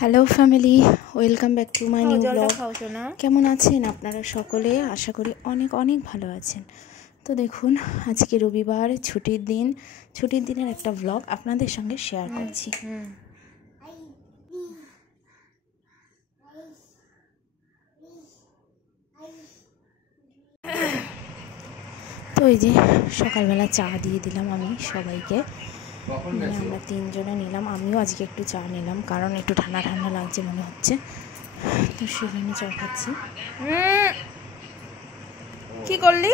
Hello family, welcome back to my new blog. কেমন আছেন আপনারা সকলে? আশা করি অনেক অনেক ভালো আছেন। তো দেখুন, আজকে রবিবার, ছুটির দিনের একটা ব্লগ আপনাদের সঙ্গে শেয়ার করছি। তো এই যে সকালবেলা চা দিয়ে দিলাম আমি সবাইকে, আমরা তিনজনে নিলাম। আমিও আজকে একটু চা নিলাম, কারণ একটু ঠান্ডা ঠান্ডা লাগছে মনে হচ্ছে, তো সেখানে চা খাচ্ছি। কি করলি?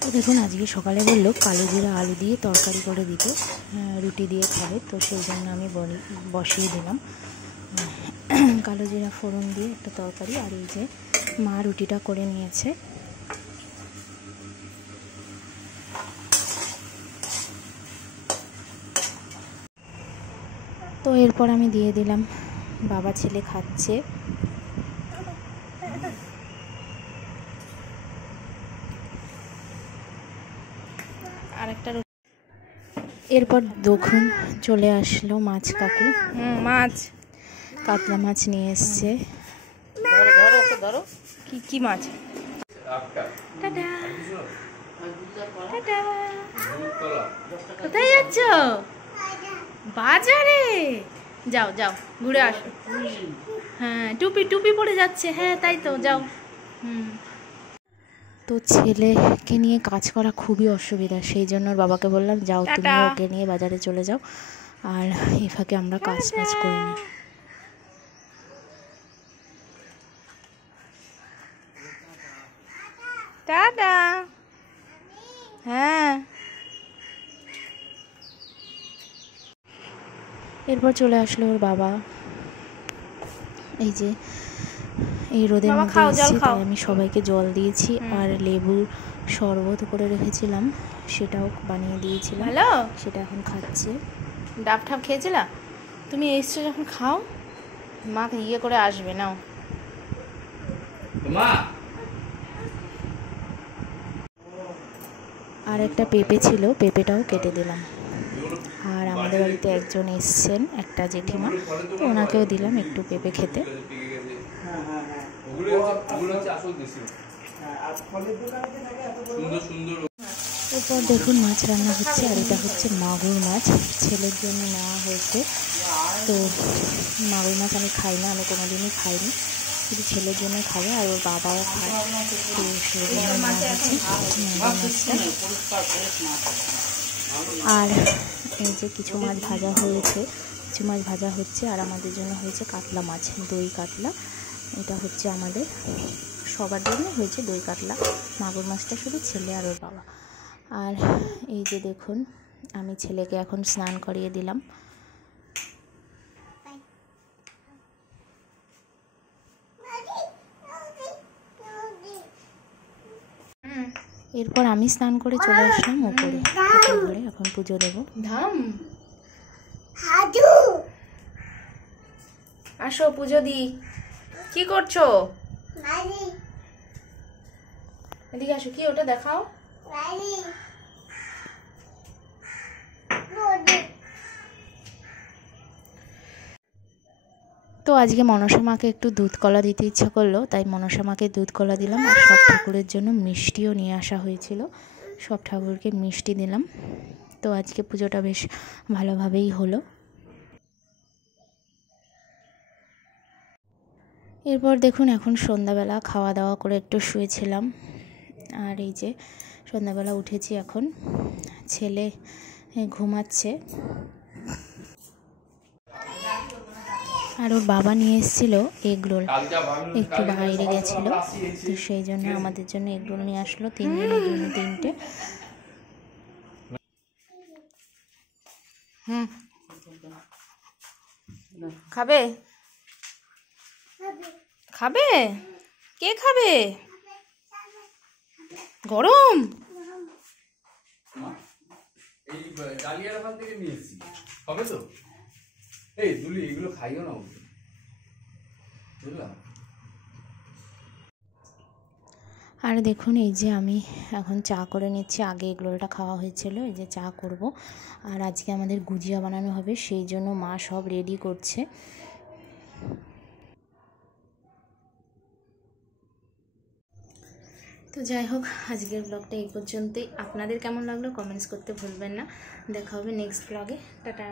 তো দেখুন, আজকে সকালে বললো কালো জিরা আলু দিয়ে তরকারি করে দিতে, রুটি দিয়ে খাবে, তো সেই জন্য আমি বসিয়ে দিলাম কালো জিরা ফোড়ন দিয়ে একটা তরকারি। আর এই যে মা রুটিটা করে নিয়েছে। তো এরপর আমি দিয়ে দিলাম, বাবা ছেলে খাচ্ছে। এরপর দেখুন চলে আসলো মাছ কাকু, কাতলা মাছ নিয়ে এসছে। ধরো কি মাছ? কোথায় যাচ্ছ? বাজারে। যাও যাও, ঘুরে আসো। হ্যাঁ, টুপি পড়ে যাচ্ছে। হ্যাঁ তাই তো, যাও। তো ছেলেকে নিয়ে কাজ করা খুবই অসুবিধা, সেই জন্য ওর বাবাকে বললাম যাও তুমি ওকে নিয়ে বাজারে চলে যাও, আর এই ফাঁকে আমরা কাজ করে নিই। টাটা। হ্যাঁ, এরপর চলে আসলো ওর বাবা। এই যে এই রোদের মধ্যে এসেছি, তাই আমি সবাইকে জল দিয়েছি, আর লেবু শরবত করে রেখেছিলাম সেটাও বানিয়ে দিয়েছিলাম, সেটা এখন খাচ্ছে। ডাব ঠাব খেয়েছিলা? তুমি এসছো যখন খাও, মাকে ইয়ে করে আসবে। নাও। আর একটা পেঁপে ছিল, পেঁপেটাও কেটে দিলাম। আর আমাদের বাড়িতে একজন এসছেন, একটা জেঠিমা, তো ওনাকেও দিলাম একটু পেঁপে খেতে। এরপর দেখুন মাছ রান্না হচ্ছে, আর এটা হচ্ছে মাগুর মাছ, ছেলের জন্য নেওয়া হয়েছে। তো মাগুর মাছ আমি খাই না, আমি কোনোদিনই খাইনি, শুধু ছেলের জন্য খাবে, আর ওর বাবাও খায়, তো সেই জন্য নেওয়া হচ্ছে মাগুর মাছটা। আর এই যে কিছু মাছ ভাজা হয়েছে, কিছু মাছ ভাজা হচ্ছে, আর আমাদের জন্য হয়েছে কাতলা মাছ, দই কাতলা। এটা হচ্ছে আমাদের সবার জন্য হয়েছে দই কাতলা, মাগুর মাছটা শুধু ছেলে আর ওর বাবা। আর এই যে দেখুন, আমি ছেলেকে এখন স্নান করিয়ে দিলাম। এরপর আমি স্নান করে চলে আসলাম উপরে, এখন পুজো দেবো। আসো পুজো দি। কি করছো? এদিকে আসো। কি ওটা দেখাও। তো আজকে মনসা মাকে একটু দুধ কলা দিতে ইচ্ছা করলো, তাই মনসা মাকে দুধ কলা দিলাম, আর সব ঠাকুরের জন্য মিষ্টিও নিয়ে আসা হয়েছিল, সব ঠাকুরকে মিষ্টি দিলাম। তো আজকে পুজোটা বেশ ভালোভাবেই হলো। এরপর দেখুন এখন সন্ধ্যাবেলা খাওয়া দাওয়া করে একটু শুয়েছিলাম, আর এই যে সন্ধ্যাবেলা উঠেছি, এখন ছেলে ঘুমাচ্ছে। আর ওর বাবা নিয়ে এসেছিল এগরোল, একটু বাইরে গেছিলো, তো সেই জন্য আমাদের জন্য এগরোল নিয়ে আসলো, তিনজনের জন্য 3টে। খাবে? খাবে? কে খাবে? গরম। এই ডালিয়ার ওখান থেকে নিয়েছি, হবে তো? এই দুলি এগুলো খাইও না, বুঝলাম। আর দেখুন এই যে আমি এখন চা করে নিচ্ছি, আগে এগরোলটা খাওয়া হয়েছিল, এই যে চা করব। আর আজকে আমাদের গুজিয়া বানানো হবে, সেই জন্য মা সব রেডি করছে। তো যাই হোক, আজকের ব্লগটা এই পর্যন্তই। আপনাদের কেমন লাগলো কমেন্টস করতে ভুলবেন না। দেখা হবে নেক্সট ব্লগে। টাটা।